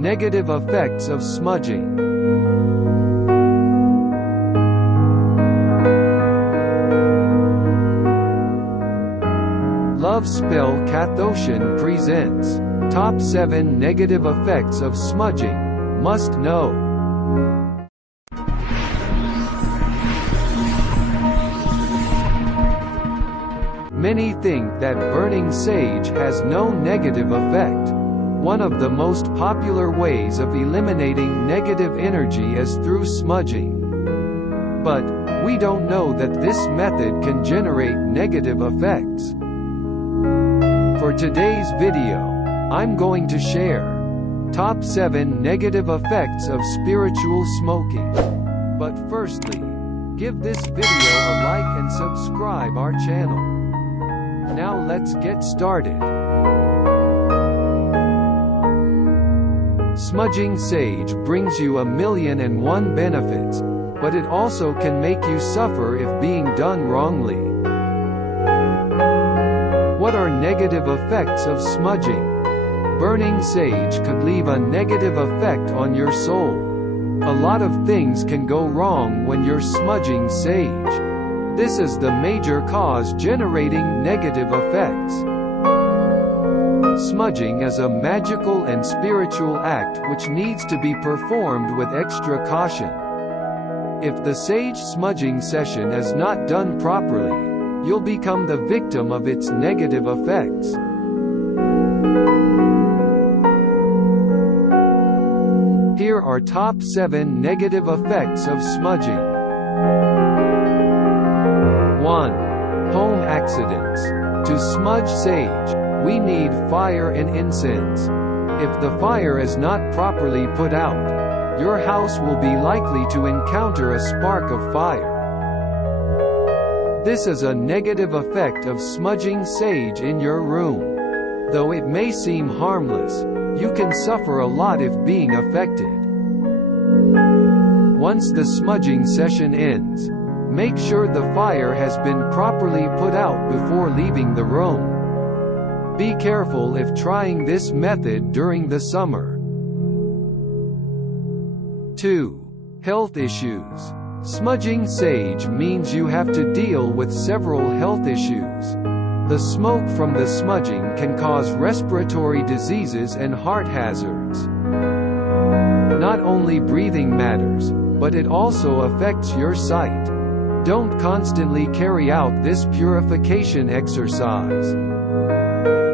Negative effects of smudging. Love Spell Cathoshan presents Top 7 Negative Effects of Smudging. Must know. Many think that burning sage has no negative effect. One of the most popular ways of eliminating negative energy is through smudging. But we don't know that this method can generate negative effects. For today's video, I'm going to share Top 7 Negative Effects of Spiritual Smoking. But firstly, give this video a like and subscribe our channel. Now let's get started. Smudging sage brings you 1,000,001 benefits, but it also can make you suffer if being done wrongly. What are negative effects of smudging? Burning sage could leave a negative effect on your soul. A lot of things can go wrong when you're smudging sage. This is the major cause generating negative effects. Smudging is a magical and spiritual act which needs to be performed with extra caution. If the sage smudging session is not done properly, you'll become the victim of its negative effects. Here are top 7 negative effects of smudging. 1. Home accidents. To smudge sage, we need fire and incense. If the fire is not properly put out, your house will be likely to encounter a spark of fire. This is a negative effect of smudging sage in your room. Though it may seem harmless, you can suffer a lot if being affected. Once the smudging session ends, make sure the fire has been properly put out before leaving the room. Be careful if trying this method during the summer. 2. Health issues. Smudging sage means you have to deal with several health issues. The smoke from the smudging can cause respiratory diseases and heart hazards. Not only breathing matters, but it also affects your sight. Don't constantly carry out this purification exercise.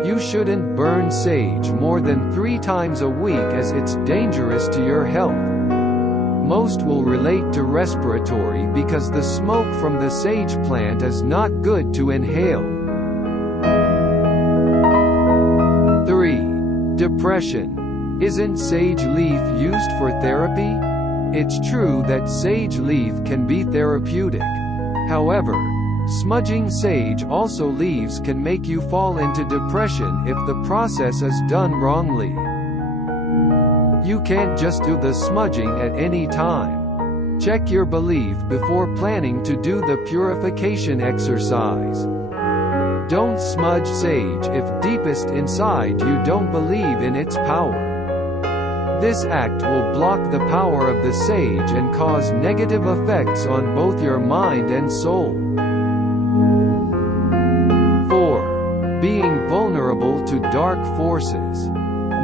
You shouldn't burn sage more than 3 times a week as it's dangerous to your health. Most will relate to respiratory because the smoke from the sage plant is not good to inhale. 3. Depression. Isn't sage leaf used for therapy? It's true that sage leaf can be therapeutic. However, smudging sage also leaves can make you fall into depression if the process is done wrongly. You can't just do the smudging at any time. Check your belief before planning to do the purification exercise. Don't smudge sage if deepest inside you don't believe in its power. This act will block the power of the sage and cause negative effects on both your mind and soul. 4. Being vulnerable to dark forces.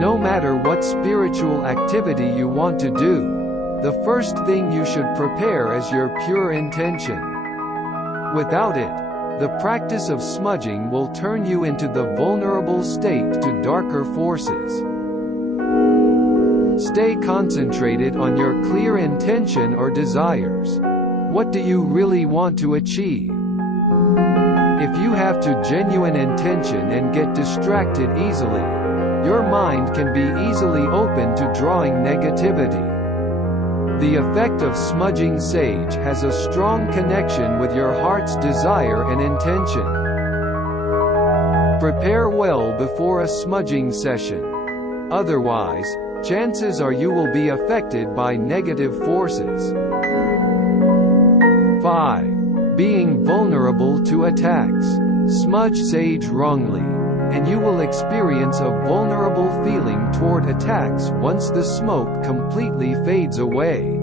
No matter what spiritual activity you want to do, the first thing you should prepare is your pure intention. Without it, the practice of smudging will turn you into the vulnerable state to darker forces. Stay concentrated on your clear intention or desires. What do you really want to achieve? If you have to genuine intention and get distracted easily, your mind can be easily open to drawing negativity. The effect of smudging sage has a strong connection with your heart's desire and intention. Prepare well before a smudging session. Otherwise, chances are you will be affected by negative forces. 5. Being vulnerable to attacks. Smudge sage wrongly. and you will experience a vulnerable feeling toward attacks once the smoke completely fades away.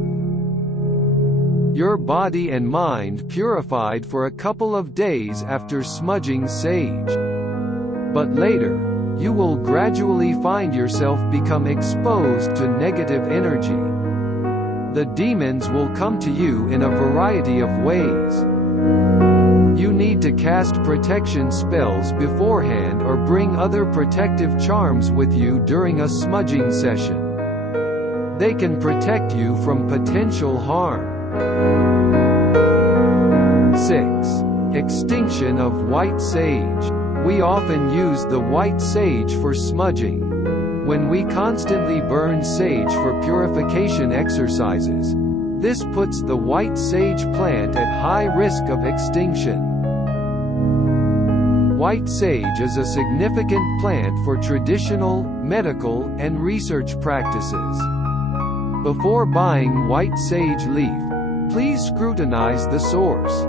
Your body and mind purified for a couple of days after smudging sage. But later, you will gradually find yourself become exposed to negative energy. The demons will come to you in a variety of ways. You need to cast protection spells beforehand or bring other protective charms with you during a smudging session. They can protect you from potential harm. 6. Extinction of white sage. We often use the white sage for smudging. When we constantly burn sage for purification exercises, this puts the white sage plant at high risk of extinction. White sage is a significant plant for traditional, medical, and research practices. Before buying white sage leaf, please scrutinize the source.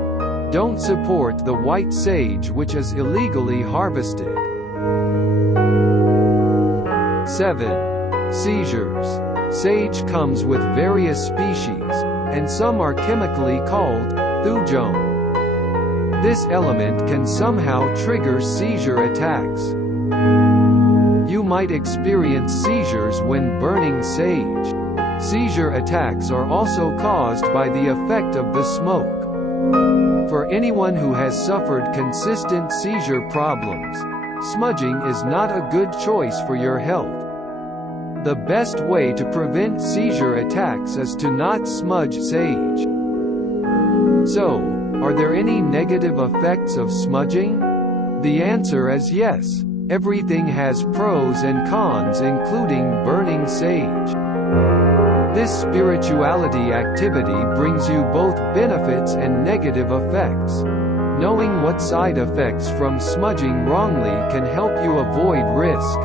Don't support the white sage which is illegally harvested. 7. Seizures. Sage comes with various species, and some are chemically called thujone. This element can somehow trigger seizure attacks. You might experience seizures when burning sage. Seizure attacks are also caused by the effect of the smoke. For anyone who has suffered consistent seizure problems, smudging is not a good choice for your health. The best way to prevent seizure attacks is to not smudge sage. So, are there any negative effects of smudging? The answer is yes. Everything has pros and cons, including burning sage. This spirituality activity brings you both benefits and negative effects. Knowing what side effects from smudging wrongly can help you avoid risk.